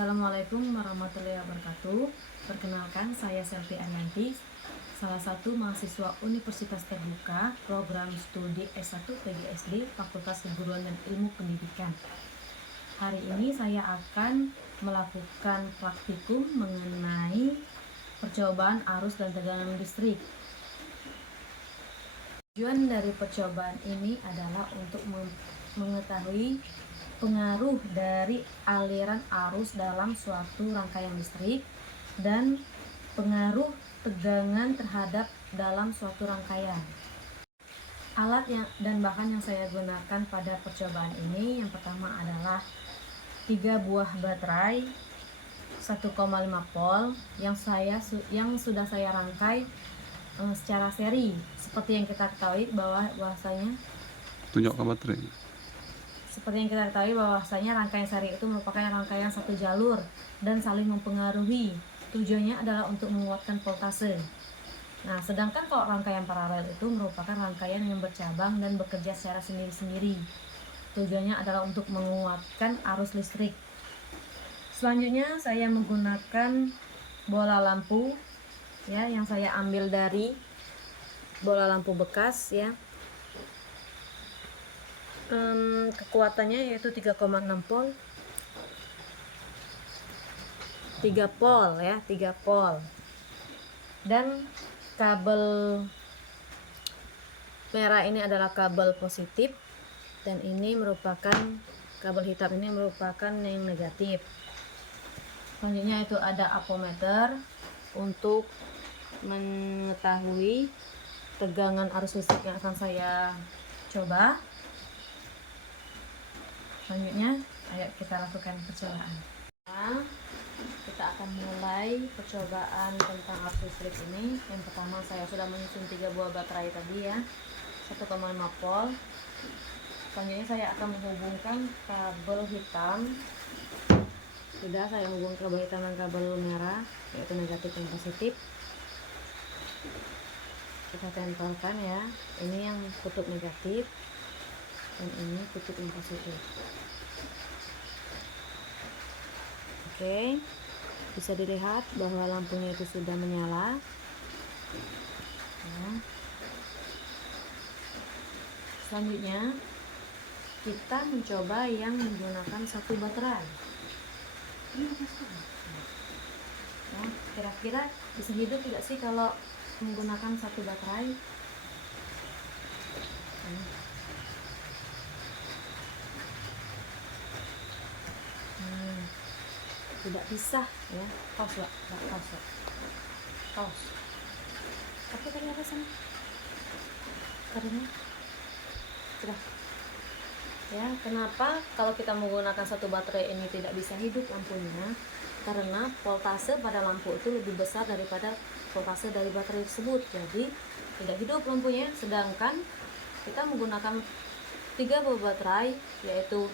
Assalamualaikum warahmatullahi wabarakatuh. Perkenalkan, saya Selvi Arianti, salah satu mahasiswa Universitas Terbuka, program studi S1 PGSD, Fakultas Keguruan dan Ilmu Pendidikan. Hari ini saya akan melakukan praktikum mengenai percobaan arus dan tegangan listrik. Tujuan dari percobaan ini adalah untuk mengetahui pengaruh dari aliran arus dalam suatu rangkaian listrik dan pengaruh tegangan terhadap dalam suatu rangkaian. Alat dan bahan yang saya gunakan pada percobaan ini, yang pertama adalah 3 buah baterai 1,5 volt yang sudah saya rangkai secara seri. Seperti yang kita ketahui bahwasanya rangkaian seri itu merupakan rangkaian satu jalur dan saling mempengaruhi. Tujuannya adalah untuk menguatkan voltase. Nah, sedangkan kalau rangkaian paralel itu merupakan rangkaian yang bercabang dan bekerja secara sendiri-sendiri. Tujuannya adalah untuk menguatkan arus listrik. Selanjutnya saya menggunakan bola lampu ya, yang saya ambil dari bola lampu bekas ya. Kekuatannya yaitu 3,6 volt, 3 volt ya, 3 volt. Dan kabel merah ini adalah kabel positif dan ini merupakan kabel hitam ini merupakan yang negatif. Selanjutnya itu ada ampermeter untuk mengetahui tegangan arus listrik yang akan saya coba. Selanjutnya, ayo kita lakukan percobaan. Nah, kita akan mulai percobaan tentang arus listrik ini. Yang pertama, saya sudah menyusun 3 buah baterai tadi ya, 1,5 volt. Selanjutnya saya akan menghubungkan kabel hitam. Sudah saya hubungkan kabel hitam dan kabel merah, yaitu negatif dan positif. Kita tempelkan ya. Ini yang kutub negatif dan ini kutub yang positif. Oke, bisa dilihat bahwa lampunya itu sudah menyala ya. Selanjutnya kita mencoba yang menggunakan satu baterai ya. Kira-kira bisa hidup tidak sih kalau menggunakan satu baterai? Tidak bisa ya. Pause. Tapi ternyata sana karena sudah ya. Kenapa kalau kita menggunakan satu baterai ini tidak bisa hidup lampunya? Karena voltase pada lampu itu lebih besar daripada voltase dari baterai tersebut, jadi tidak hidup lampunya. Sedangkan kita menggunakan 3 buah baterai, yaitu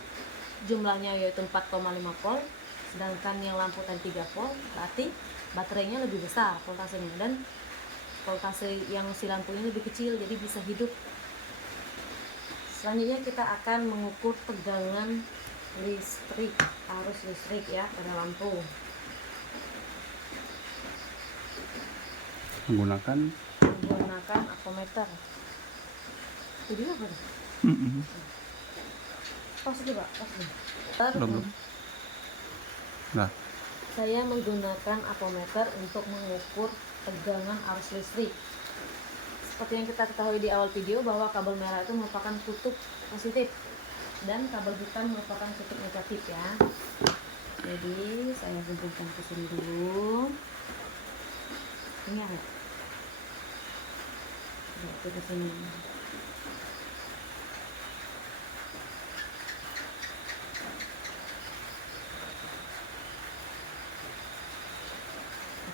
jumlahnya yaitu 4,5 volt, sedangkan yang lampu tadi 3 volt, berarti baterainya lebih besar voltasenya dan voltase yang si lampunya lebih kecil, jadi bisa hidup. Selanjutnya kita akan mengukur tegangan listrik, arus listrik ya pada lampu menggunakan ampermeter. Jadi apa? Pas juga. Nah, saya menggunakan ampermeter untuk mengukur tegangan arus listrik. Seperti yang kita ketahui di awal video bahwa kabel merah itu merupakan kutub positif dan kabel hitam merupakan kutub negatif ya. Jadi saya hubungkan ke sini dulu. Ini ya. Ke sini.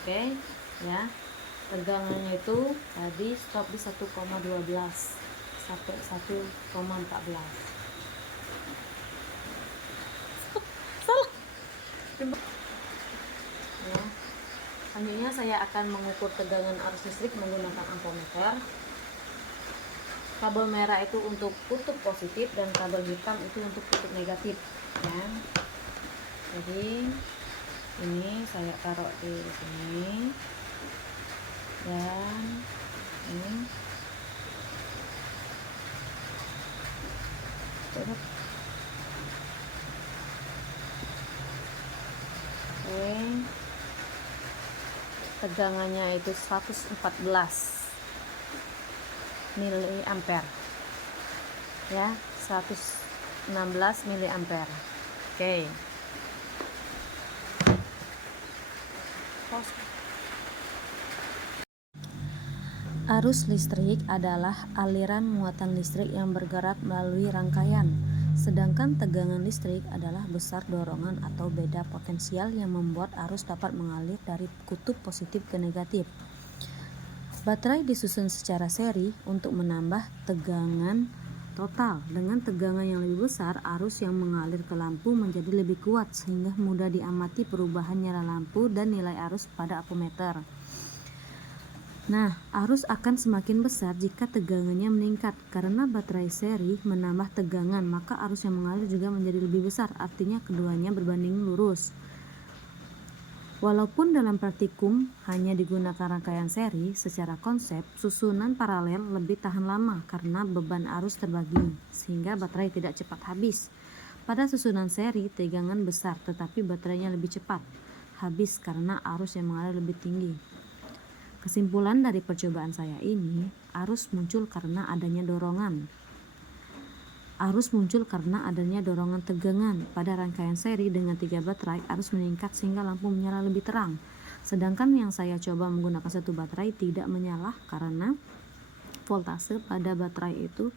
Oke, ya. Tegangannya itu tadi stop di 1,12 sampai 1,14. Salah. Ya. Selanjutnya saya akan mengukur tegangan arus listrik menggunakan ampermeter. Kabel merah itu untuk kutub positif dan kabel hitam itu untuk kutub negatif ya. Jadi Ini saya taruh di sini, dan ini tutup. Oke, tegangannya itu 114 miliampere ya, 116 miliampere. Oke. Arus listrik adalah aliran muatan listrik yang bergerak melalui rangkaian, sedangkan tegangan listrik adalah besar dorongan atau beda potensial yang membuat arus dapat mengalir dari kutub positif ke negatif. Baterai disusun secara seri untuk menambah tegangan total. Dengan tegangan yang lebih besar, arus yang mengalir ke lampu menjadi lebih kuat sehingga mudah diamati perubahan nyala lampu dan nilai arus pada ampermeter. Nah, arus akan semakin besar jika tegangannya meningkat. Karena baterai seri menambah tegangan, maka arus yang mengalir juga menjadi lebih besar. Artinya keduanya berbanding lurus. Walaupun dalam praktikum hanya digunakan rangkaian seri, secara konsep susunan paralel lebih tahan lama karena beban arus terbagi, sehingga baterai tidak cepat habis. Pada susunan seri tegangan besar tetapi baterainya lebih cepat habis karena arus yang mengalir lebih tinggi. Kesimpulan dari percobaan saya ini, arus muncul karena adanya dorongan. Arus muncul karena adanya dorongan tegangan. Pada rangkaian seri dengan 3 baterai, arus meningkat sehingga lampu menyala lebih terang. Sedangkan yang saya coba menggunakan satu baterai tidak menyala karena voltase pada baterai itu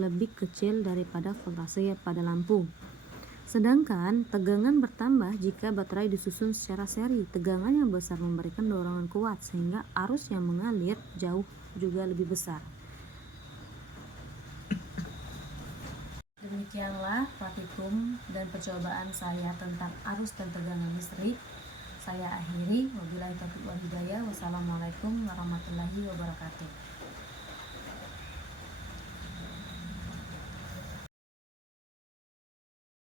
lebih kecil daripada voltase pada lampu. Sedangkan tegangan bertambah jika baterai disusun secara seri. Tegangan yang besar memberikan dorongan kuat sehingga arus yang mengalir jauh juga lebih besar. Demikianlah praktikum dan percobaan saya tentang arus dan tegangan listrik. Saya akhiri. Wabillahi taufiq wal hidayah. Wassalamualaikum warahmatullahi wabarakatuh.